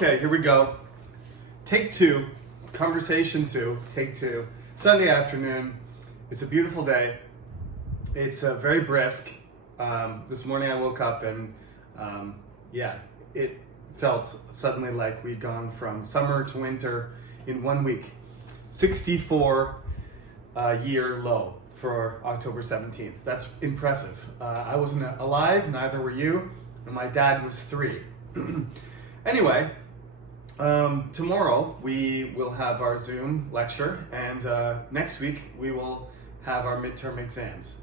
Okay, here we go. Take two, conversation two, take two. Sunday afternoon. It's a beautiful day. It's very brisk. This morning I woke up and it felt suddenly like we'd gone from summer to winter in 1 week. 64 year low for October 17th. That's impressive. I wasn't alive, neither were you, and my dad was 3. Anyway, tomorrow we will have our Zoom lecture, and next week we will have our midterm exams.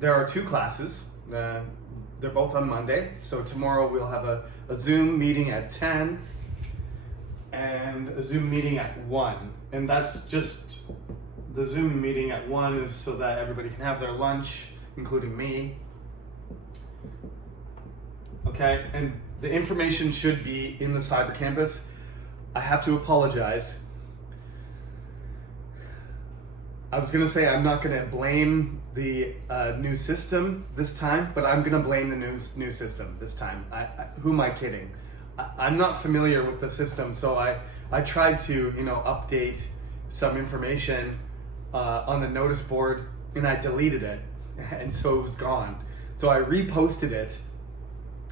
There are 2 classes. They're both on Monday, so tomorrow we'll have a Zoom meeting at 10 and a Zoom meeting at 1. And that's just, the Zoom meeting at 1 is so that everybody can have their lunch, including me. Okay, and the information should be in the cyber campus. I have to apologize. I was gonna say I'm not gonna blame the new system this time, but I'm gonna blame the new system this time. Who am I kidding? I'm not familiar with the system, so I tried to update some information on the notice board, and I deleted it, and so it was gone. So I reposted it.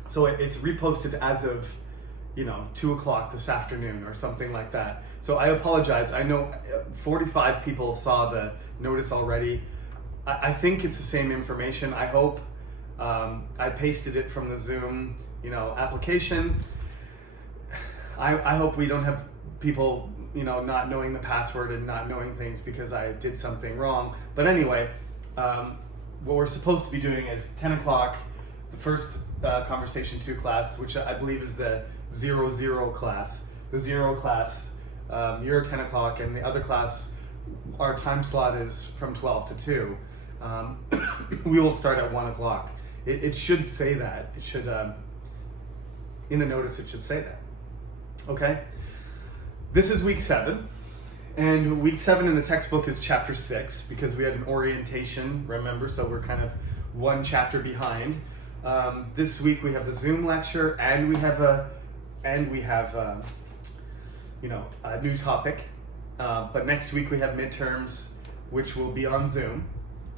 So it's reposted as of 2 o'clock this afternoon or something like that. So I apologize. I know 45 people saw the notice already. I think it's the same information. I hope. I pasted it from the Zoom application. I hope we don't have people not knowing the password and not knowing things because I did something wrong. But anyway, what we're supposed to be doing is 10 o'clock, the first Conversation 2 class, which I believe is the 00 class. The 0 class, you're 10 o'clock, and the other class, our time slot is from 12 to 2. We will start at 1 o'clock. It should say that. It should, in the notice, it should say that. Okay? This is week 7, and week 7 in the textbook is chapter 6 because we had an orientation, remember, so we're kind of 1 chapter behind. This week we have the Zoom lecture, and we have a new topic. But next week we have midterms, which will be on Zoom.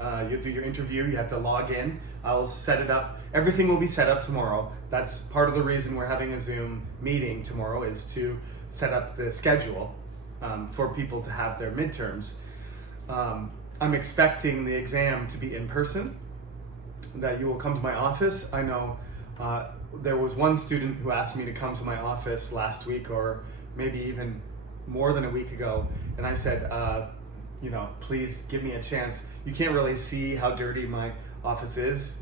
You'll do your interview. You have to log in. I'll set it up. Everything will be set up tomorrow. That's part of the reason we're having a Zoom meeting tomorrow, is to set up the schedule for people to have their midterms. I'm expecting the exam to be in person, that you will come to my office. I know there was one student who asked me to come to my office last week, or maybe even more than a week ago, and I said, please give me a chance. You can't really see how dirty my office is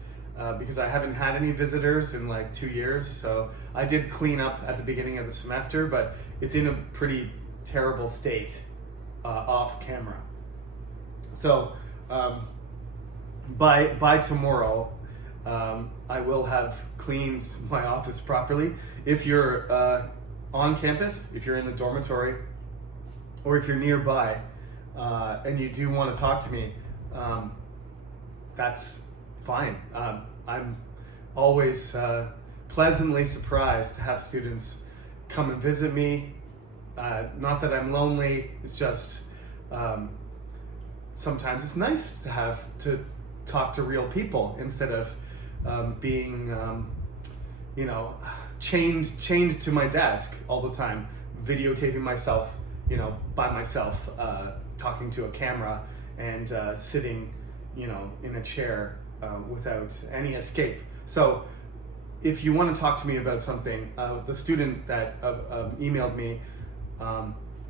because I haven't had any visitors in like 2 years, so I did clean up at the beginning of the semester, but it's in a pretty terrible state off camera. So by tomorrow, I will have cleaned my office properly. If you're on campus, if you're in the dormitory, or if you're nearby, and you do want to talk to me, that's fine. I'm always pleasantly surprised to have students come and visit me. Not that I'm lonely, it's just sometimes it's nice to talk to real people instead of being chained to my desk all the time, videotaping myself by myself, talking to a camera and sitting in a chair without any escape. So if you want to talk to me about something, the student that emailed me,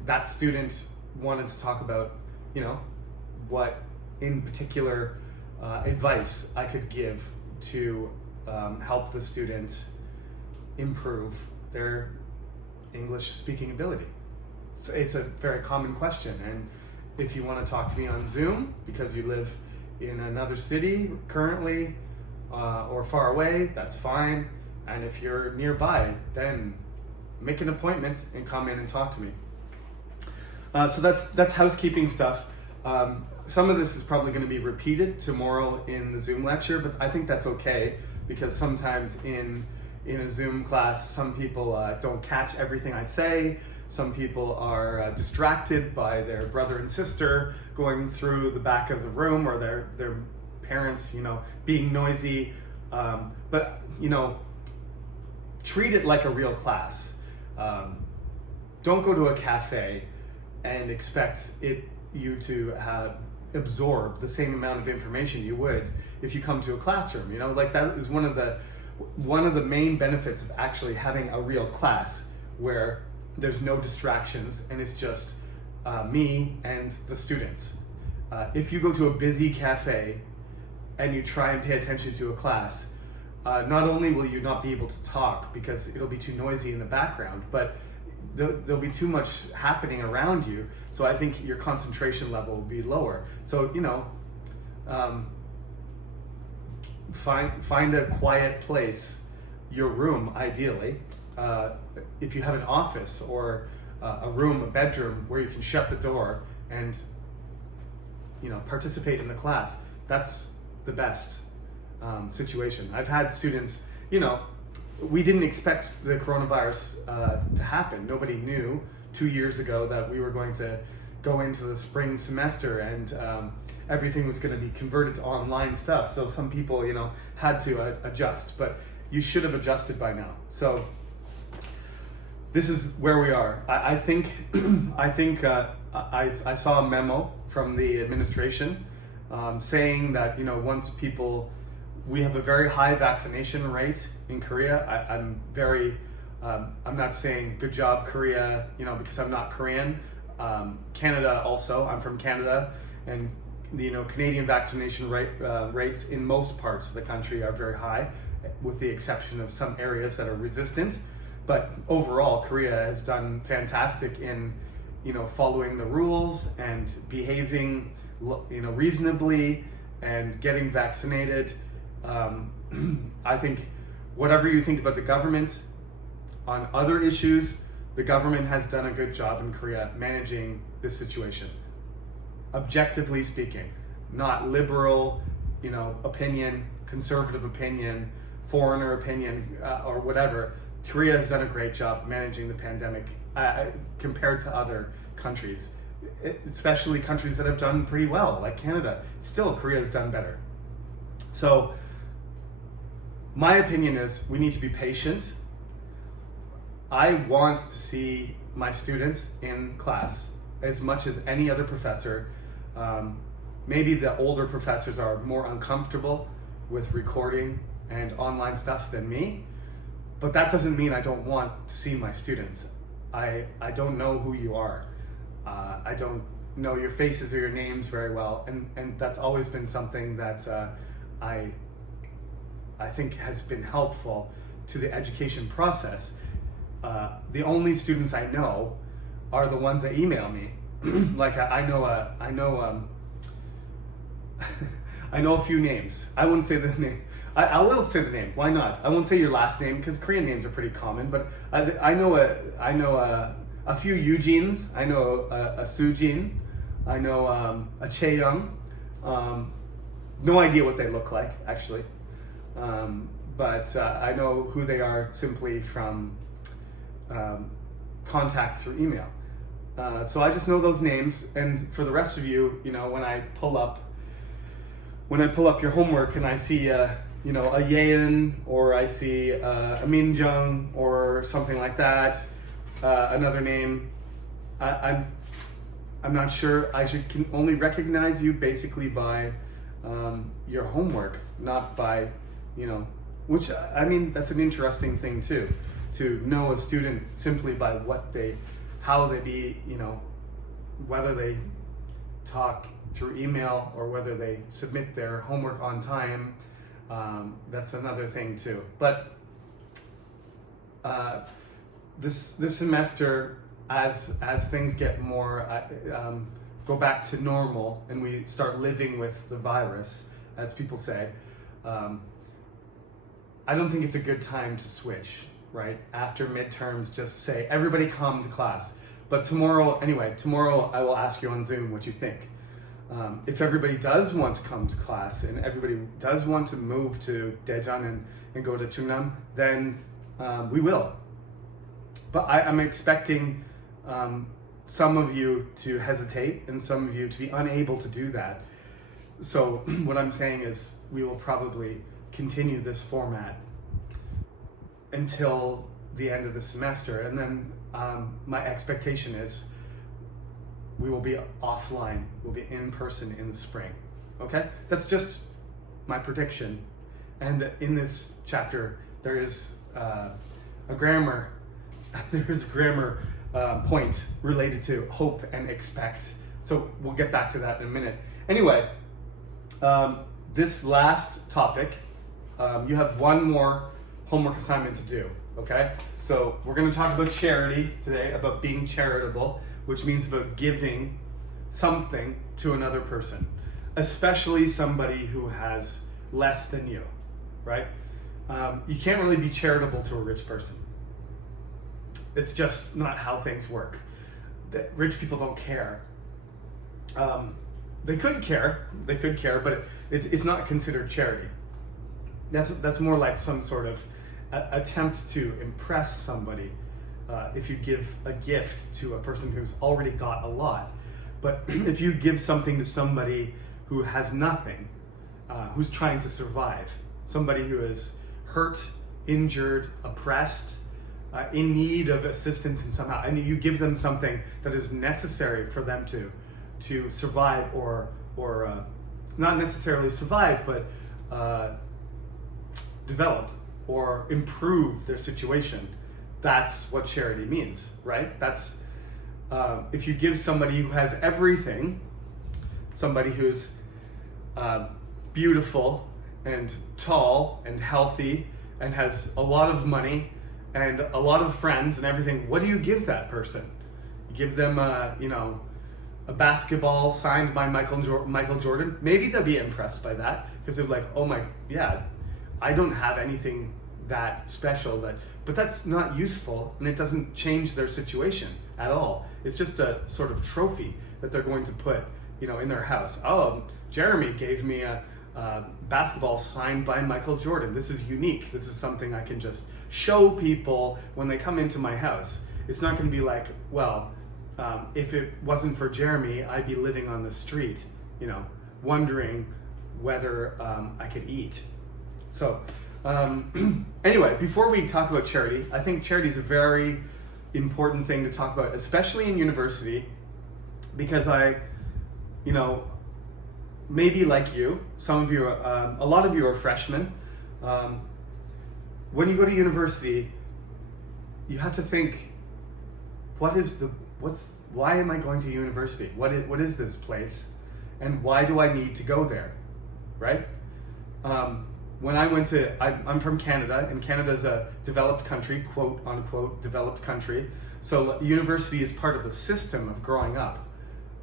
that student wanted to talk about what in particular advice I could give to help the student improve their English speaking ability. So it's a very common question, and if you want to talk to me on Zoom because you live in another city currently or far away, that's fine. And if you're nearby, then make an appointment and come in and talk to me. So that's housekeeping stuff. Some of this is probably going to be repeated tomorrow in the Zoom lecture, but I think that's okay because sometimes in in a Zoom class. Some people don't catch everything I say. Some people are distracted by their brother and sister going through the back of the room, or their parents, being noisy. But treat it like a real class. Don't go to a cafe and expect you to absorb the same amount of information you would if you come to a classroom. Like that is one of the main benefits of actually having a real class where there's no distractions and it's just me and the students. If you go to a busy cafe and you try and pay attention to a class, not only will you not be able to talk because it'll be too noisy in the background, but there'll be too much happening around you. So I think your concentration level will be lower. So, find a quiet place, your room ideally. If you have an office or a bedroom where you can shut the door and participate in the class, that's the best situation. I've had students, we didn't expect the coronavirus to happen. Nobody knew 2 years ago that we were going to go into the spring semester and everything was going to be converted to online stuff. So some people, had to adjust, but you should have adjusted by now. So this is where we are. I think I saw a memo from the administration saying that we have a very high vaccination rate in Korea. I'm not saying good job Korea, because I'm not Korean. Canada also, I'm from Canada, and Canadian vaccination rates in most parts of the country are very high, with the exception of some areas that are resistant. But overall, Korea has done fantastic in, following the rules and behaving, reasonably and getting vaccinated. I think whatever you think about the government, on other issues, the government has done a good job in Korea managing this situation. Objectively speaking, not liberal, opinion, conservative opinion, foreigner opinion, or whatever. Korea has done a great job managing the pandemic compared to other countries, especially countries that have done pretty well, like Canada. Still, Korea has done better. So, my opinion is we need to be patient. I want to see my students in class as much as any other professor. Maybe the older professors are more uncomfortable with recording and online stuff than me, but that doesn't mean I don't want to see my students. I don't know who you are. I don't know your faces or your names very well, and that's always been something that I think has been helpful to the education process. The only students I know are the ones that email me. Like I know a few names. I wouldn't say the name. I will say the name. Why not? I won't say your last name because Korean names are pretty common. But I know a few Eugenes. I know a Sujin. I know a Chaeyoung. No idea what they look like actually. But I know who they are simply from contacts through email. So I just know those names, and for the rest of you, when I pull up your homework and I see a Yeon, or I see a Minjung or something like that, another name, I'm not sure. I can only recognize you basically by your homework, not by which that's an interesting thing too, to know a student simply by how they be, whether they talk through email or whether they submit their homework on time. That's another thing too. But this semester, as things get more go back to normal and we start living with the virus, as people say, I don't think it's a good time to switch. Right after midterms, just say everybody come to class. But tomorrow I will ask you on Zoom what you think. If everybody does want to come to class and everybody does want to move to Daejeon and go to Chungnam, then We will. But I'm expecting some of you to hesitate and some of you to be unable to do that. So what I'm saying is we will probably continue this format until the end of the semester. And then my expectation is we will be offline. We'll be in person in the spring. Okay? That's just my prediction. And in this chapter, there is a grammar point related to hope and expect. So we'll get back to that in a minute. Anyway, this last topic, you have one more homework assignment to do, okay? So we're going to talk about charity today, about being charitable, which means about giving something to another person, especially somebody who has less than you, right? You can't really be charitable to a rich person. It's just not how things work. Rich people don't care. They could care, but it's not considered charity. That's more like some sort of attempt to impress somebody if you give a gift to a person who's already got a lot. But if you give something to somebody who has nothing, who's trying to survive, somebody who is hurt, injured, oppressed, in need of assistance in somehow, and you give them something that is necessary for them to survive or not necessarily survive, but develop or improve their situation. That's what charity means, right? That's if you give somebody who has everything, somebody who's beautiful and tall and healthy and has a lot of money and a lot of friends and everything, what do you give that person? You give them a basketball signed by Michael Jordan. Maybe they'll be impressed by that because they're like, oh my, yeah, I don't have anything that special, but that's not useful and it doesn't change their situation at all. It's just a sort of trophy that they're going to put, in their house. Oh, Jeremy gave me a basketball signed by Michael Jordan. This is unique. This is something I can just show people when they come into my house. It's not going to be like, well, if it wasn't for Jeremy, I'd be living on the street, wondering whether I could eat. So anyway, before we talk about charity, I think charity is a very important thing to talk about, especially in university, because maybe like you, some of you, a lot of you are freshmen. When you go to university, you have to think, why am I going to university? What is this place? And why do I need to go there, right? When I went I'm from Canada, and Canada's a developed country, quote unquote, developed country. So university is part of the system of growing up,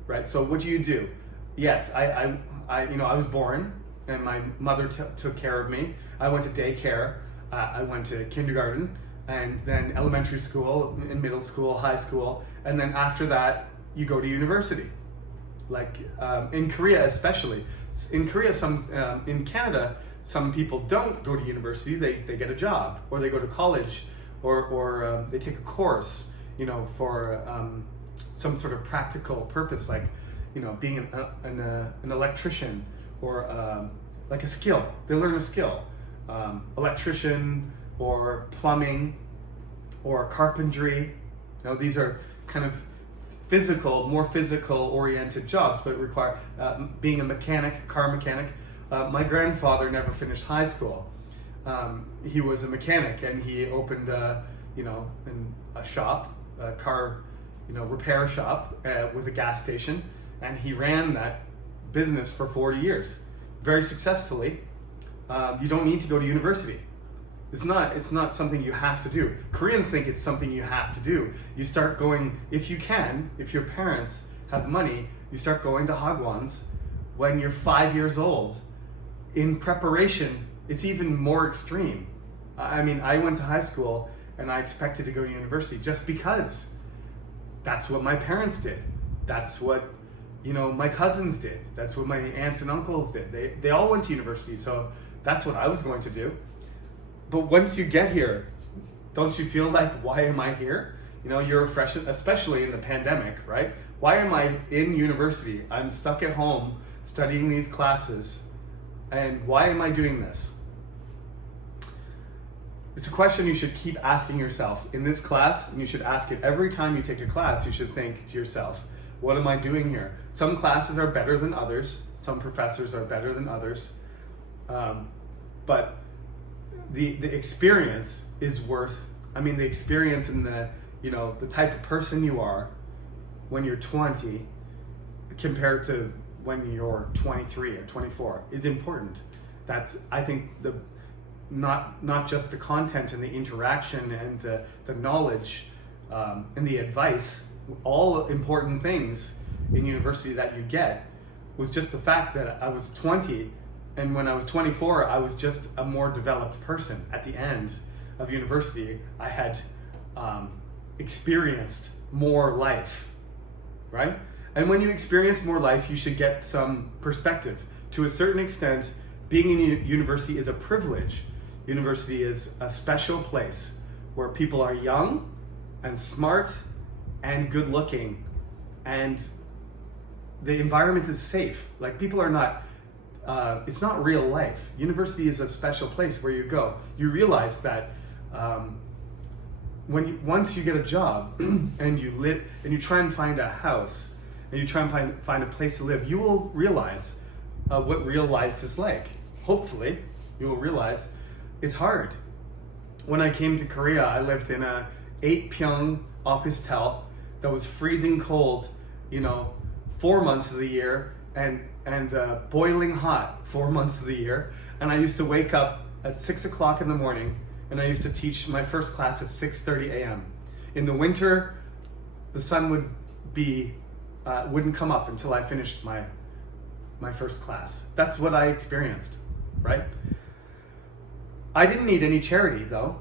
right? So what do? Yes, I was born, and my mother took care of me. I went to daycare, I went to kindergarten, and then elementary school, and middle school, high school, and then after that, you go to university. Like in Korea especially. In Korea, in Canada, some people don't go to university, they get a job, or they go to college, or they take a course, for some sort of practical purpose, like, being an electrician, or like a skill. They learn a skill. Electrician, or plumbing, or carpentry. These are kind of more physical oriented jobs, but require being a mechanic, car mechanic. My grandfather never finished high school. He was a mechanic, and he opened a shop, a car, repair shop with a gas station, and he ran that business for 40 years, very successfully. You don't need to go to university. It's not something you have to do. Koreans think it's something you have to do. You start going, if your parents have money, you start going to hagwons when you're 5 years old. In preparation, it's even more extreme. I went to high school and I expected to go to university just because that's what my parents did. That's what, my cousins did. That's what my aunts and uncles did. They all went to university, so that's what I was going to do. But once you get here, Don't you feel like, why am I here? You know, you're a freshman, especially in the pandemic, right? Why am I in university? I'm stuck at home studying these classes, and why am I doing this? It's a question you should keep asking yourself in this class, and you should ask it every time you take a class. You should think to yourself, what am I doing here? Some classes are better than others. Some professors are better than others. But the experience is worth, the experience and the type of person you are when you're 20 compared to when you're 23 or 24 is important. That's, I think, not just the content and the interaction and the knowledge and the advice, all important things in university that you get, was just the fact that I was 20, and when I was 24 I was just a more developed person. At the end of university I had experienced more life, right? And when you experience more life, you should get some perspective. To a certain extent, being in university is a privilege. University is a special place where people are young and smart and good looking, and the environment is safe. Like, people are not, it's not real life. University is a special place where you go. You realize that once you get a job and you live and you try and find a house and you try and find a place to live, you will realize what real life is like. Hopefully, you will realize it's hard. When I came to Korea, I lived in a 8-pyeong hostel that was freezing cold, 4 months of the year, and boiling hot 4 months of the year. And I used to wake up at 6 o'clock in the morning, and I used to teach my first class at 6:30 a.m. In the winter, the sun wouldn't come up until I finished my first class. That's what I experienced, right? I didn't need any charity, though.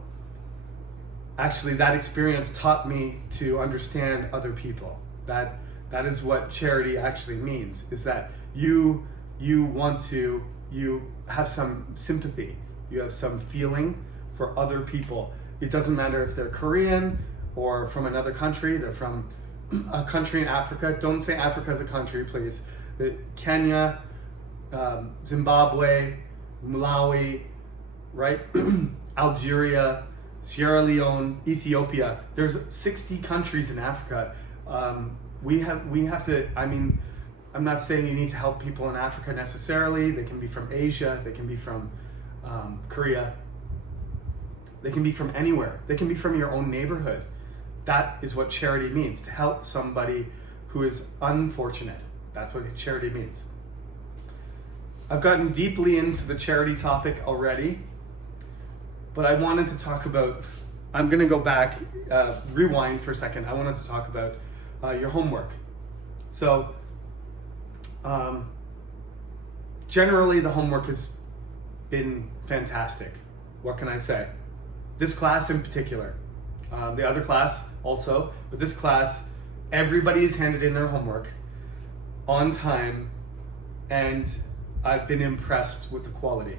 Actually, that experience taught me to understand other people. That is what charity actually means, is that you have some sympathy, you have some feeling for other people. It doesn't matter if they're Korean or from another country, they're from a country in Africa. Don't say Africa as a country, please. Kenya, Zimbabwe, Malawi, right? Algeria, Sierra Leone, Ethiopia. There's 60 countries in Africa. We have to, I'm not saying you need to help people in Africa necessarily. They can be from Asia, they can be from Korea, they can be from anywhere. They can be from your own neighborhood. That is what charity means, to help somebody who is unfortunate. That's what charity means. I've gotten deeply into the charity topic already, but I wanted to talk about, I'm gonna go back, rewind for a second. I wanted to talk about your homework. So, generally the homework has been fantastic. What can I say? This class in particular, the other class also, but this class, everybody has handed in their homework on time, and I've been impressed with the quality.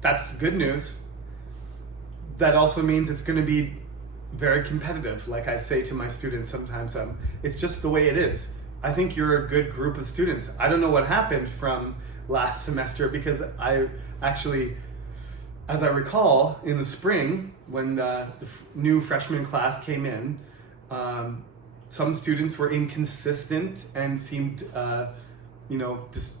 That's good news. That also means it's going to be very competitive. Like I say to my students sometimes, it's just the way it is. I think you're a good group of students. I don't know what happened from last semester, because I actually, as I recall, in the spring when the new freshman class came in, some students were inconsistent and seemed, just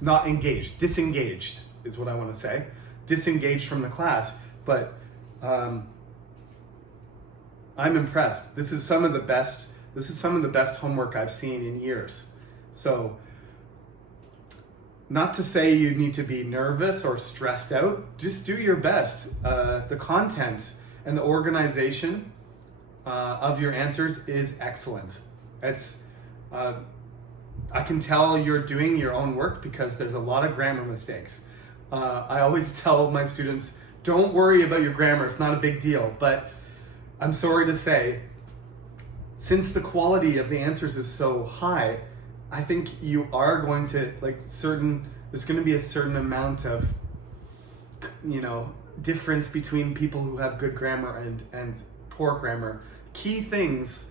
not engaged, disengaged is what I want to say, disengaged from the class. But I'm impressed. This is some of the best homework I've seen in years. So, not to say you need to be nervous or stressed out, just do your best. The content and the organization of your answers is excellent. I can tell you're doing your own work because there's a lot of grammar mistakes. I always tell my students, don't worry about your grammar, it's not a big deal. But I'm sorry to say, since the quality of the answers is so high, I think you are going to, there's going to be a certain amount of, difference between people who have good grammar and poor grammar. Key things,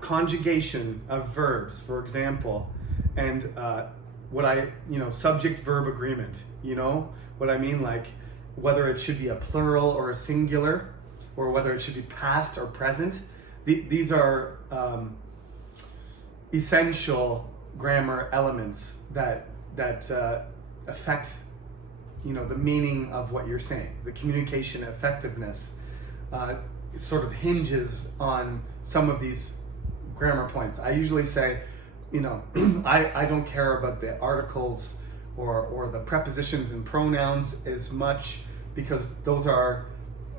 conjugation of verbs, for example, and subject-verb agreement, what I mean, like whether it should be a plural or a singular, or whether it should be past or present. These are essential grammar elements that affect the meaning of what you're saying. The communication effectiveness sort of hinges on some of these grammar points. I usually say, I don't care about the articles or the prepositions and pronouns as much, because those are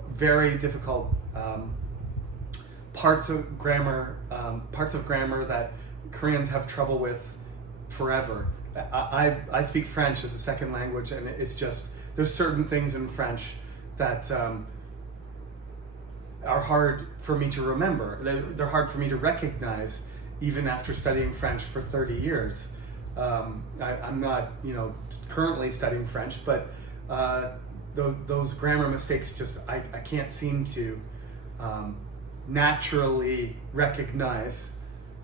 very difficult parts of grammar that Koreans have trouble with forever. I speak French as a second language, and it's just, there's certain things in French that are hard for me to remember. They're hard for me to recognize, even after studying French for 30 years. I'm not, currently studying French, but those grammar mistakes I can't seem to naturally recognize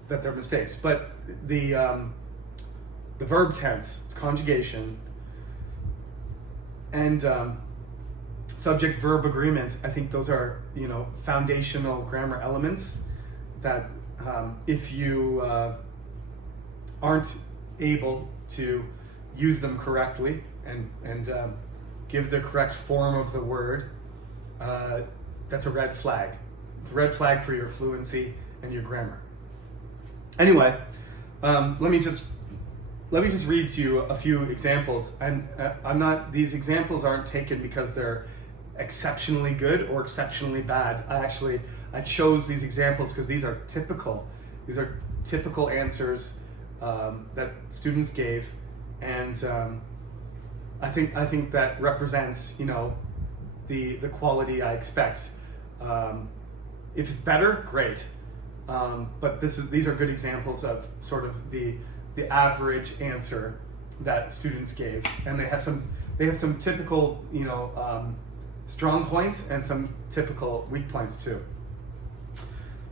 that they're mistakes. But the verb tense, conjugation, and subject-verb agreement, I think those are, foundational grammar elements that if you aren't able to use them correctly and give the correct form of the word, that's a red flag. It's a red flag for your fluency and your grammar. Anyway, let me just read to you a few examples, and these examples aren't taken because they're exceptionally good or exceptionally bad. I chose these examples because these are typical answers that students gave, and I think that represents the quality I expect. If it's better, great, but these are good examples of sort of the average answer that students gave, and they have some typical strong points and some typical weak points too.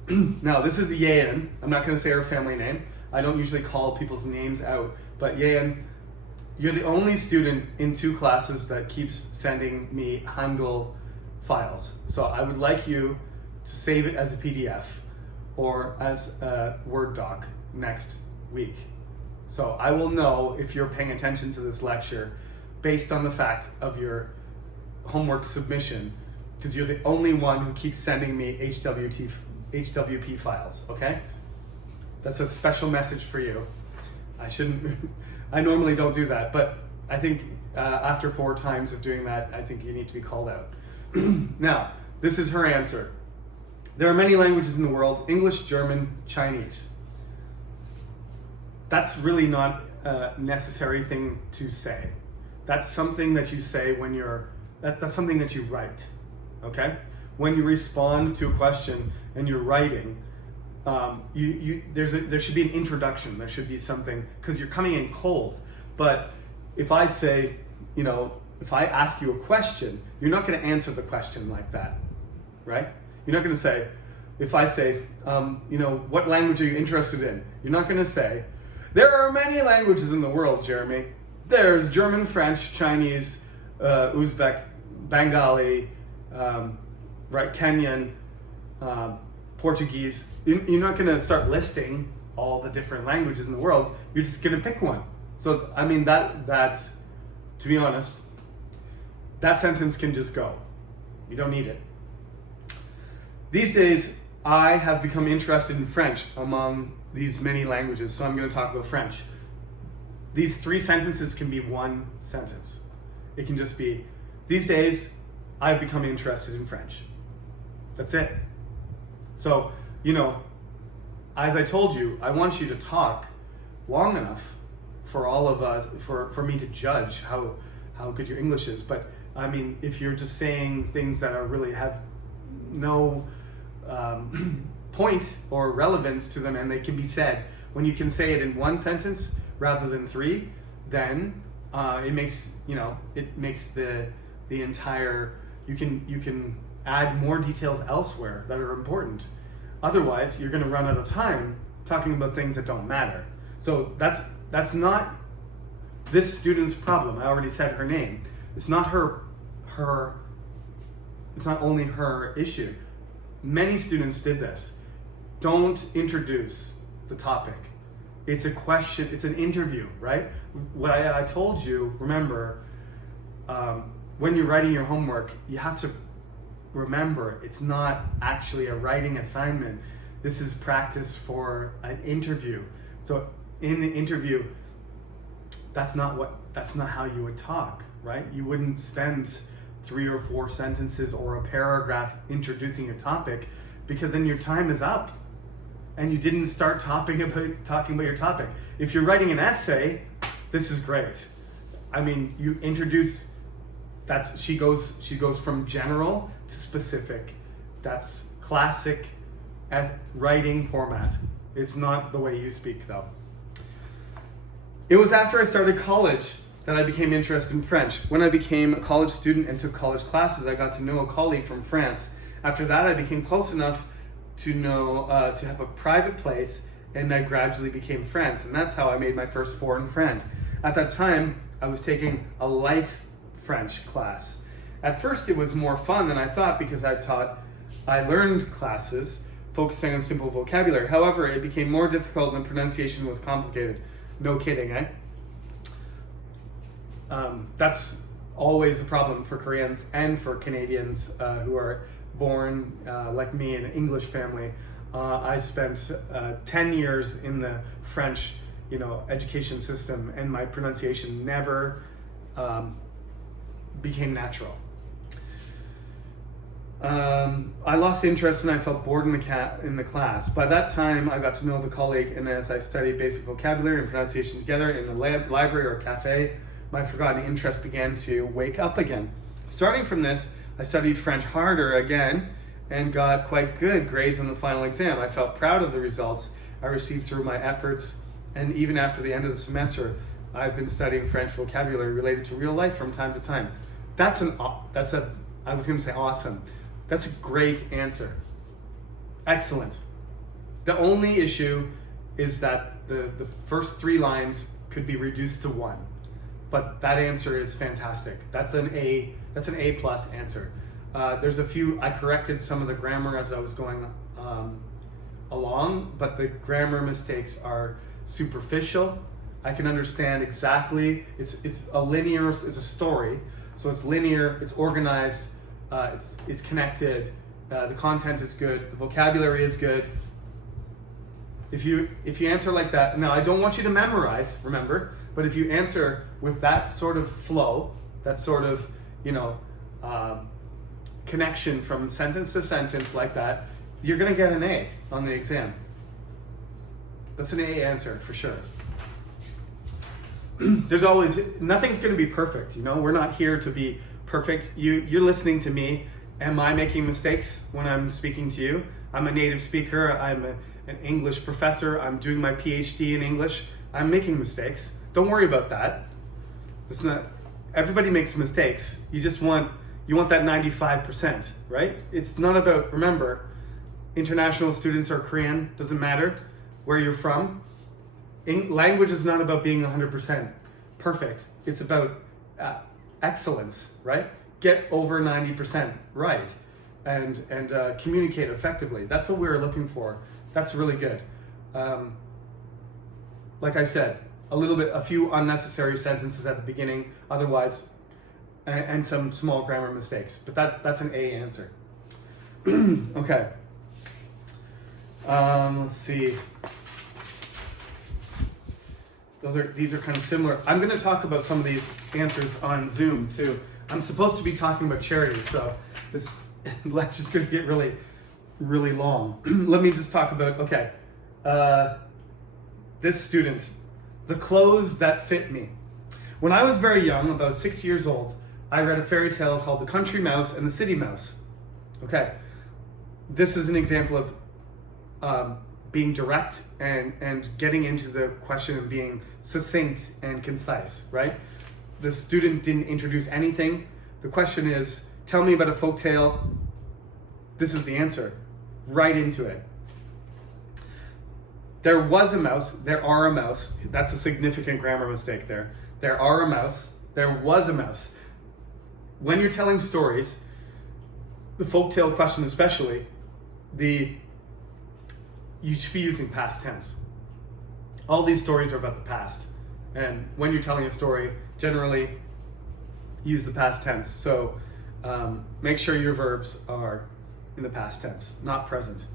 Now, this is Yean. I'm not going to say her family name. I don't usually call people's names out, but Yean, you're the only student in 2 classes that keeps sending me Hangul files. So I would like you to save it as a PDF or as a Word doc next week. So I will know if you're paying attention to this lecture based on the fact of your homework submission, because you're the only one who keeps sending me HWP files, okay? That's a special message for you. I normally don't do that, but I think after 4 times of doing that, I think you need to be called out. Now, this is her answer. There are many languages in the world: English, German, Chinese. That's really not a necessary thing to say. That's something that you say when that's something that you write, okay? When you respond to a question and you're writing, there should be an introduction. There should be something, because you're coming in cold. But if I say, if I ask you a question, you're not going to answer the question like that, right? You're not going to say, if I say, what language are you interested in? You're not going to say, there are many languages in the world, Jeremy. There's German, French, Chinese, Uzbek, Bengali, Kenyan, Portuguese. You're not going to start listing all the different languages in the world. You're just going to pick one. So, I mean, that, to be honest, that sentence can just go. You don't need it. These days, I have become interested in French among these many languages, so I'm going to talk about French. These 3 sentences can be one sentence. It can just be, these days, I've become interested in French. That's it. So, as I told you, I want you to talk long enough for all of us, for me to judge how good your English is. But, I mean, if you're just saying things that are really have no point or relevance to them, and they can be said when you can say it in one sentence rather than 3, then It makes, it makes the entire, you can add more details elsewhere that are important. Otherwise, you're going to run out of time talking about things that don't matter. So that's not this student's problem. I already said her name. It's not it's not only her issue. Many students did this. Don't introduce the topic. It's a question, it's an interview, right? What I told you, remember, when you're writing your homework, you have to remember it's not actually a writing assignment. This is practice for an interview. So in the interview, that's not how you would talk, right? You wouldn't spend 3 or 4 sentences or a paragraph introducing a topic, because then your time is up and you didn't start talking about your topic. If you're writing an essay, this is great. I mean, you introduce, she goes from general to specific. That's classic writing format. It's not the way you speak, though. It was after I started college that I became interested in French. When I became a college student and took college classes, I got to know a colleague from France. After that, I became close enough to know to have a private place, and I gradually became friends. And that's how I made my first foreign friend. At that time, I was taking a life French class. At first, it was more fun than I thought because I learned classes focusing on simple vocabulary. However, it became more difficult and the pronunciation was complicated. No kidding, eh? That's always a problem for Koreans and for Canadians who are born, like me, in an English family. I spent 10 years in the French, education system, and my pronunciation never became natural. I lost interest and I felt bored in the class. By that time, I got to know the colleague, and as I studied basic vocabulary and pronunciation together in the library or cafe, my forgotten interest began to wake up again. Starting from this, I studied French harder again and got quite good grades on the final exam. I felt proud of the results I received through my efforts, and even after the end of the semester, I've been studying French vocabulary related to real life from time to time. I was going to say awesome. That's a great answer. Excellent. The only issue is that the first 3 lines could be reduced to 1. But that answer is fantastic. That's an A plus answer. There's a few, I corrected some of the grammar as I was going along, but the grammar mistakes are superficial. I can understand exactly, it's a story, so it's linear, it's organized, it's connected, the content is good, the vocabulary is good. If you answer like that, now I don't want you to memorize, remember, but if you answer with that sort of flow, that sort of, connection from sentence to sentence like that, you're gonna get an A on the exam. That's an A answer for sure. Nothing's gonna be perfect, we're not here to be perfect. You're listening to me. Am I making mistakes when I'm speaking to you? I'm a native speaker, I'm an English professor, I'm doing my PhD in English. I'm making mistakes. Don't worry about that. Everybody makes mistakes. You want that 95%, right? It's not about, remember, international students or Korean, doesn't matter where you're from. Language is not about being 100% perfect. It's about excellence, right? Get over 90% right and communicate effectively. That's what we're looking for. That's really good. Like I said, a few unnecessary sentences at the beginning, otherwise, and some small grammar mistakes. But that's an A answer. Okay. Let's see. These are kind of similar. I'm going to talk about some of these answers on Zoom too. I'm supposed to be talking about charity, so this lecture's going to get really, really long. Let me just talk about, this student, the clothes that fit me. When I was very young, about 6 years old, I read a fairy tale called The Country Mouse and the City Mouse. Okay, this is an example of being direct and getting into the question and being succinct and concise, right? the student didn't introduce anything. The question is, tell me about a folktale. This is the answer. Right into it. There was a mouse. There are a mouse. That's a significant grammar mistake there. There are a mouse. There was a mouse. When you're telling stories, the folktale question especially, you should be using past tense. All these stories are about the past. And when you're telling a story, generally use the past tense. So make sure your verbs are in the past tense, not present.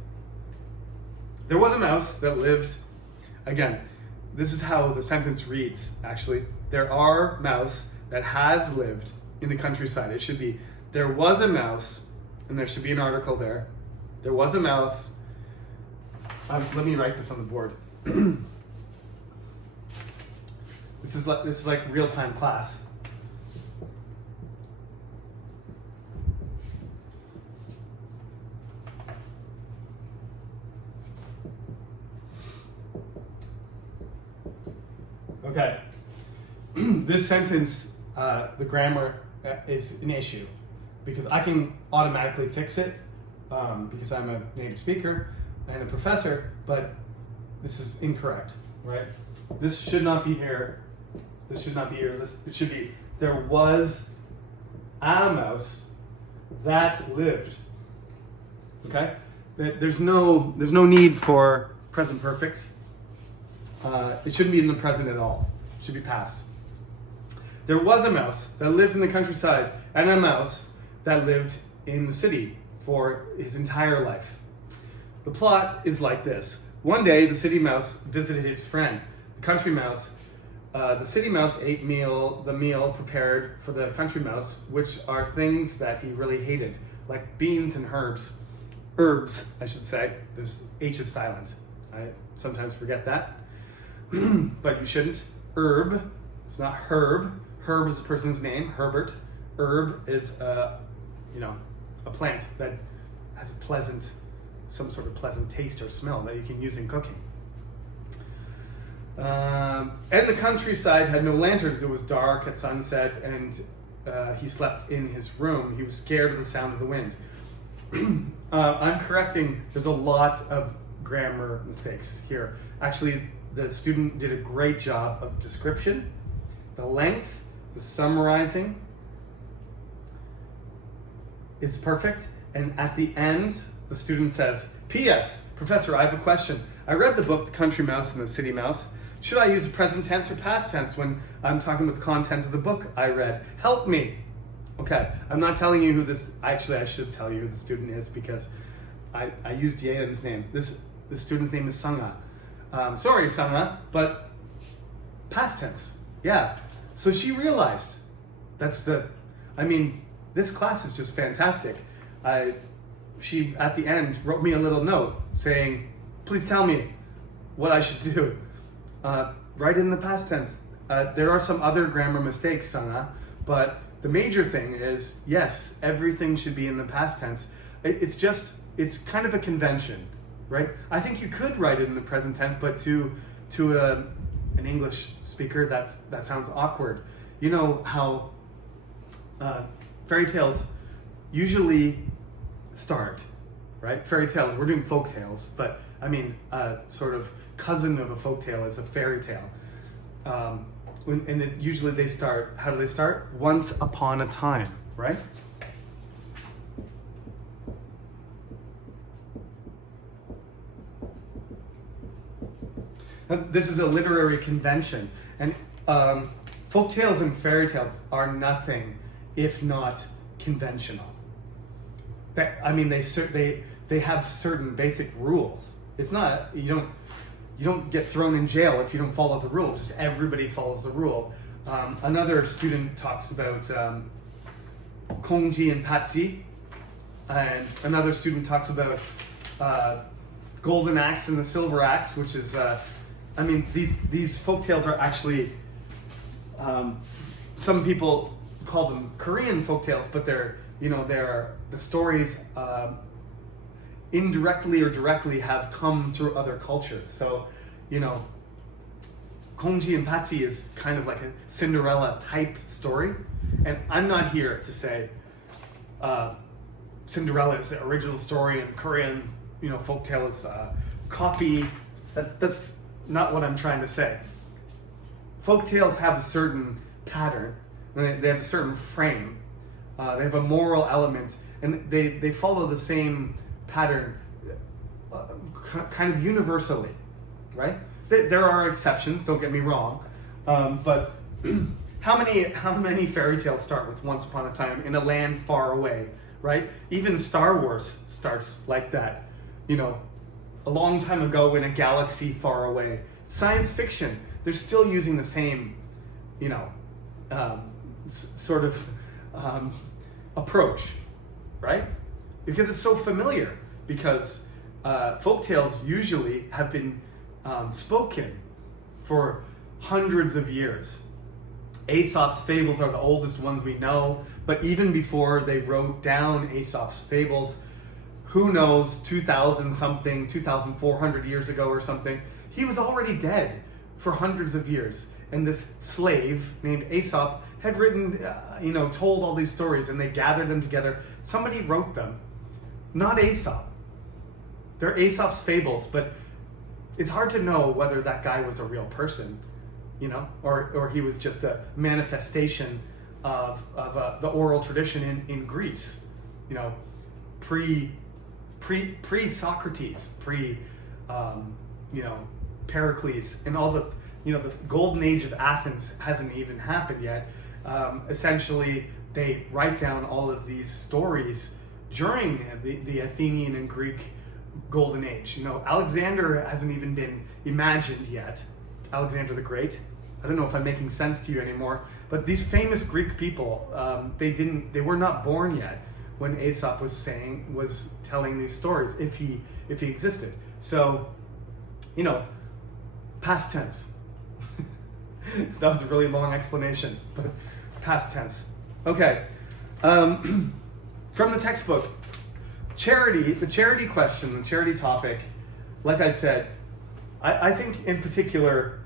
There was a mouse that lived, again, this is how the sentence reads, actually. There are mouse that has lived in the countryside. It should be, there was a mouse, and there should be an article there. There was a mouse. Let me write this on the board. This is like real-time class. Okay. This sentence, the grammar is an issue because I can automatically fix it because I'm a native speaker and a professor, but this is incorrect, right? This should not be here. This should not be here. It should be, there was a mouse that lived. Okay? There's no need for present perfect. It shouldn't be in the present at all. It should be past. There was a mouse that lived in the countryside and a mouse that lived in the city for his entire life. The plot is like this. One day, the city mouse visited his friend, the country mouse. The city mouse ate the meal prepared for the country mouse, which are things that he really hated, like beans and herbs. Herbs, I should say. There's H is silent. I sometimes forget that. But you shouldn't. Herb. It's not herb. Herb is a person's name. Herbert. Herb is a plant that has some sort of pleasant taste or smell that you can use in cooking. And the countryside had no lanterns. It was dark at sunset, and he slept in his room. He was scared of the sound of the wind. I'm correcting. There's a lot of grammar mistakes here. Actually, the student did a great job of description, the length, the summarizing is perfect. And at the end, the student says, P.S. Professor, I have a question. I read the book, The Country Mouse and the City Mouse. Should I use the present tense or past tense when I'm talking about the content of the book I read? Help me. Okay, I'm not telling you who this, actually I should tell you who the student is because I used Yeon's name. The student's name is Sanga. Sorry, Sanga, but past tense. Yeah. So she realized this class is just fantastic. She, at the end, wrote me a little note saying, please tell me what I should do. Write in the past tense. There are some other grammar mistakes, Sanga, but the major thing is, yes, everything should be in the past tense. It's kind of a convention, right? I think you could write it in the present tense, but to an English speaker, that sounds awkward. You know how fairy tales usually start, right? Fairy tales, we're doing folk tales, but I mean, sort of cousin of a folk tale is a fairy tale. Usually they start, how do they start? Once upon a time, right? This is a literary convention, and folk tales and fairy tales are nothing if not conventional. They have certain basic rules. It's not, you don't get thrown in jail if you don't follow the rule. Just everybody follows the rule. Another student talks about Kongji and Patsy, and another student talks about golden axe and the silver axe, which is these folk tales are actually some people call them Korean folk tales, but they're the stories indirectly or directly have come through other cultures. So, Kongji and Patty is kind of like a Cinderella type story. And I'm not here to say Cinderella is the original story and Korean, folktale is copy. That's not what I'm trying to say. Folktales have a certain pattern. They have a certain frame. They have a moral element, and they follow the same pattern kind of universally, right? There are exceptions, don't get me wrong, but how many fairy tales start with once upon a time in a land far away, right? Even Star Wars starts like that, a long time ago in a galaxy far away. Science fiction, they're still using the same, sort of approach, right? Because it's so familiar. Because folktales usually have been spoken for hundreds of years. Aesop's fables are the oldest ones we know, but even before they wrote down Aesop's fables, who knows, 2,400 years ago or something, he was already dead for hundreds of years. And this slave named Aesop had written, told all these stories, and they gathered them together. Somebody wrote them, not Aesop. They're Aesop's fables, but it's hard to know whether that guy was a real person, or he was just a manifestation of the oral tradition in Greece, pre-Socrates, Pericles, and all the golden age of Athens hasn't even happened yet. Essentially, they write down all of these stories during the Athenian and Greek golden age. Alexander hasn't even been imagined yet. Alexander the Great. I don't know if I'm making sense to you anymore, but these famous Greek people, they were not born yet when Aesop was telling these stories, if he existed. So, past tense. That was a really long explanation, but past tense. Okay. From the textbook, the charity question, the charity topic, like I said, I think in particular,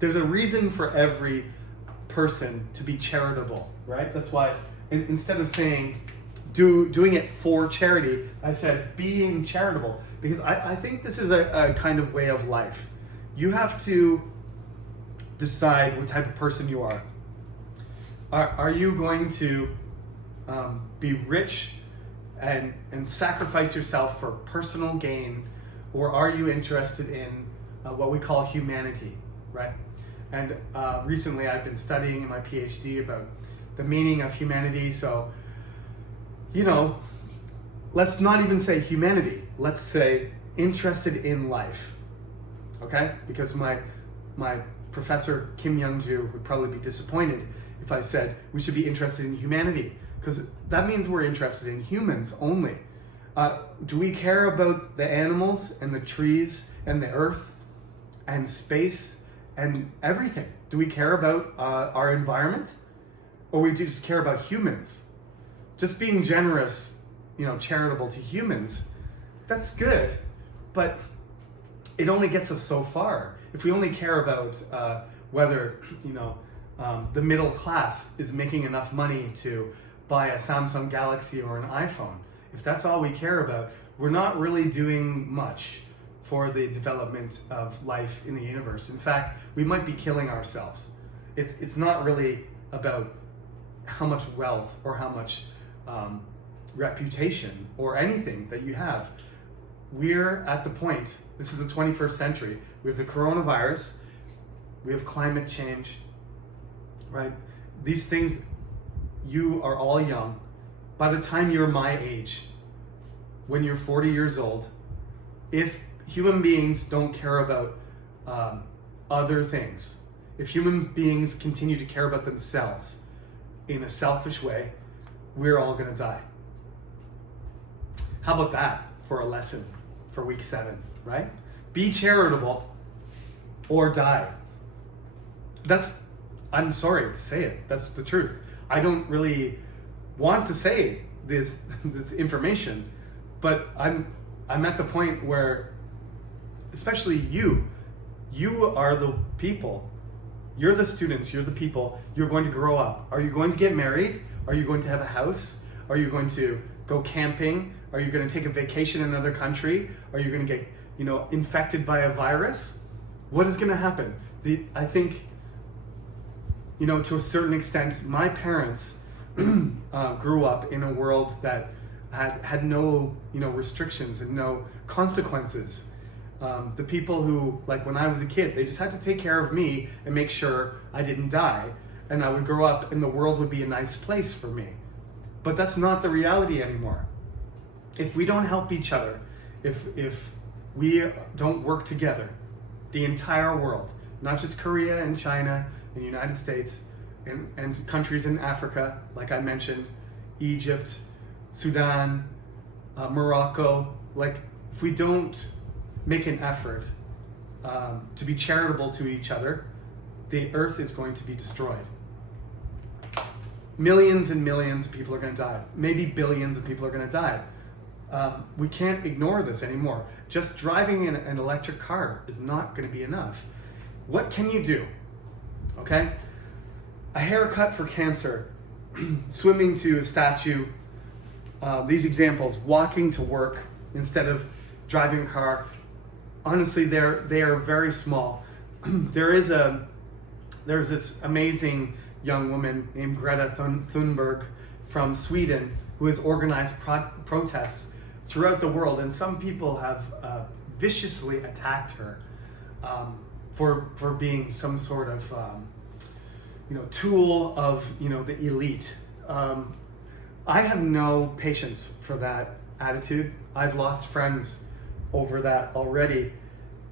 there's a reason for every person to be charitable, right? That's why instead of saying doing it for charity, I said being charitable, because I think this is a kind of way of life. You have to decide what type of person you are. Are you going to be rich and sacrifice yourself for personal gain, or are you interested in what we call humanity, right? And recently I've been studying in my PhD about the meaning of humanity. So, let's not even say humanity. Let's say interested in life, okay? Because my professor, Kim Young-ju, would probably be disappointed if I said we should be interested in humanity, because that means we're interested in humans only. Do we care about the animals and the trees and the earth and space and everything? Do we care about our environment? Or we just care about humans? Just being generous, charitable to humans, that's good, but it only gets us so far. If we only care about whether, the middle class is making enough money to buy a Samsung Galaxy or an iPhone, if that's all we care about, we're not really doing much for the development of life in the universe. In fact, we might be killing ourselves. It's not really about how much wealth or how much reputation or anything that you have. We're at the point, this is the 21st century, we have the coronavirus, we have climate change, right? These things, you are all young. By the time you're my age, when you're 40 years old, if human beings don't care about other things, if human beings continue to care about themselves in a selfish way, we're all gonna die. How about that for a lesson for week 7, right? Be charitable or die. I'm sorry to say it, that's the truth. I don't really want to say this information, but I'm at the point where, especially you, You are the people. You're the students, you're the people. You're going to grow up. Are you going to get married? Are you going to have a house? Are you going to go camping? Are you going to take a vacation in another country? Are you going to get, infected by a virus? What is going to happen? I think, to a certain extent, my parents grew up in a world that had no, restrictions and no consequences. The people who, like when I was a kid, they just had to take care of me and make sure I didn't die. And I would grow up and the world would be a nice place for me. But that's not the reality anymore. If we don't help each other, if we don't work together, the entire world, not just Korea and China and United States and countries in Africa, like I mentioned, Egypt, Sudan, Morocco, if we don't make an effort to be charitable to each other, the earth is going to be destroyed. Millions and millions of people are going to die. Maybe billions of people are going to die. We can't ignore this anymore. Just driving an electric car is not going to be enough. What can you do? Okay? A haircut for cancer, swimming to a statue, these examples, walking to work instead of driving a car. Honestly, they are very small. There's this amazing young woman named Greta Thunberg from Sweden who has organized protests throughout the world, and some people have viciously attacked her for being some sort of tool of the elite. I have no patience for that attitude. I've lost friends over that already.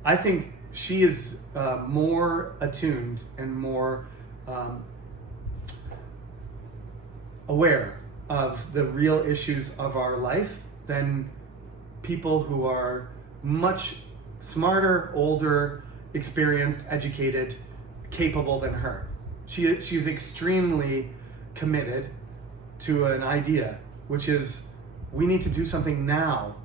I think she is more attuned and more aware of the real issues of our life than people who are much smarter, older, experienced, educated, capable than her. She's extremely committed to an idea, which is we need to do something now,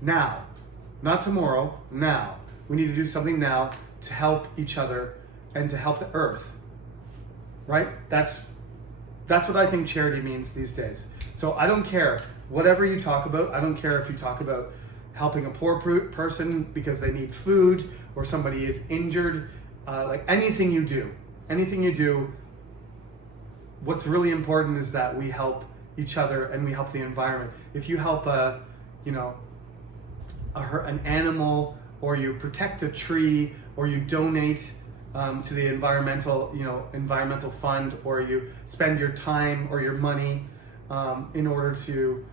not tomorrow, now. We need to do something now to help each other and to help the earth, right? That's what I think charity means these days. So I don't care whatever you talk about. I don't care if you talk about helping a poor person because they need food or somebody is injured. Anything you do, what's really important is that we help each other and we help the environment. If you help an animal, or you protect a tree, or you donate to the environmental fund, or you spend your time or your money in order to,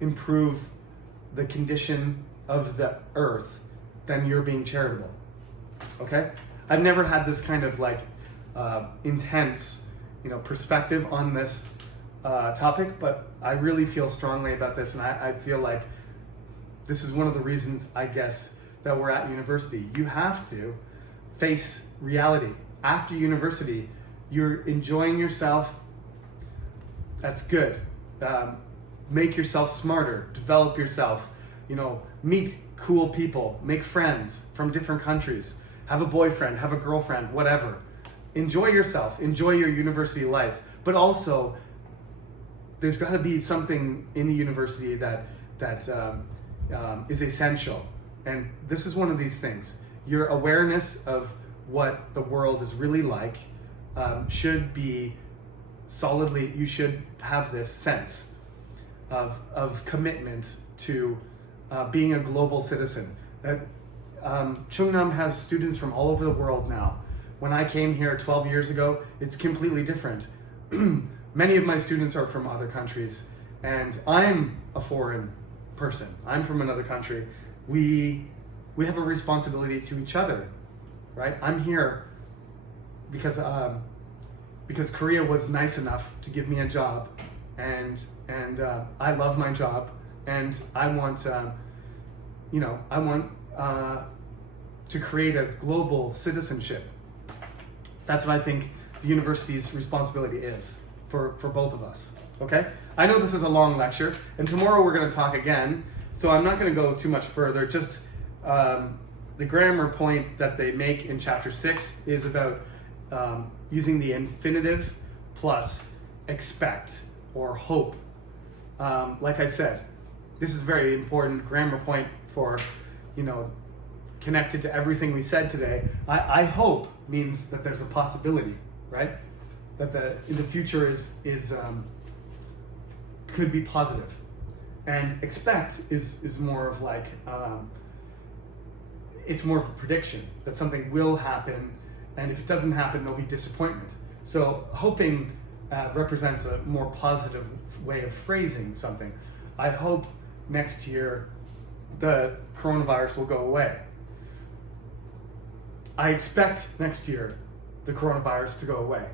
improve the condition of the earth, then you're being charitable. Okay? I've never had this kind of intense, perspective on this topic, but I really feel strongly about this, and I feel like this is one of the reasons, I guess, that we're at university. You have to face reality. After university, you're enjoying yourself. That's good. Make yourself smarter. Develop yourself. Meet cool people. Make friends from different countries. Have a boyfriend. Have a girlfriend. Whatever. Enjoy yourself. Enjoy your university life. But also, there's got to be something in the university that is essential. And this is one of these things. Your awareness of what the world is really like should be solidly, you should have this sense of commitment to being a global citizen. Chungnam has students from all over the world now. When I came here 12 years ago, it's completely different. Many of my students are from other countries, and I'm a foreign person. I'm from another country. We have a responsibility to each other, right? I'm here because Korea was nice enough to give me a job, and I love my job, and I want to create a global citizenship. That's what I think the university's responsibility is for both of us. Okay? I know this is a long lecture, and tomorrow we're going to talk again, so I'm not going to go too much further. Just the grammar point that they make in chapter 6 is about using the infinitive plus expect or hope. Like I said, this is a very important grammar point for, connected to everything we said today. I hope means that there's a possibility, right? That in the future is could be positive. And expect is more of like, it's more of a prediction that something will happen, and if it doesn't happen, there'll be disappointment. So hoping represents a more positive way of phrasing something. I hope next year the coronavirus will go away. I expect next year the coronavirus to go away.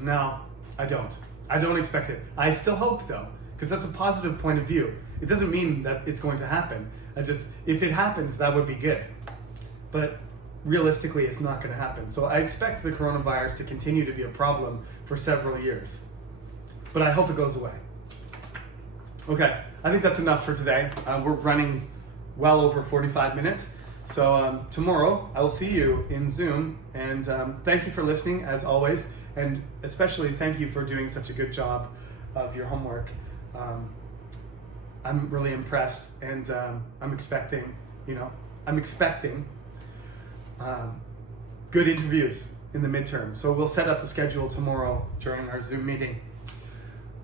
No, I don't. I don't expect it. I still hope though, because that's a positive point of view. It doesn't mean that it's going to happen. If it happens, that would be good. But realistically, it's not going to happen. So I expect the coronavirus to continue to be a problem for several years. But I hope it goes away. Okay, I think that's enough for today. We're running well over 45 minutes. So tomorrow, I will see you in Zoom. And thank you for listening, as always. And especially thank you for doing such a good job of your homework. I'm really impressed, and I'm expecting good interviews in the midterm. So we'll set up the schedule tomorrow during our Zoom meeting.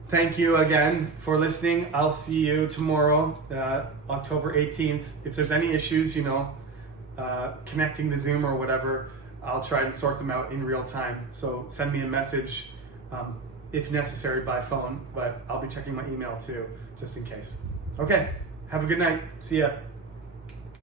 Thank you again for listening. I'll see you tomorrow, October 18th. If there's any issues, connecting to Zoom or whatever, I'll try and sort them out in real time. So send me a message, if necessary, by phone, but I'll be checking my email too, just in case. Okay, have a good night. See ya.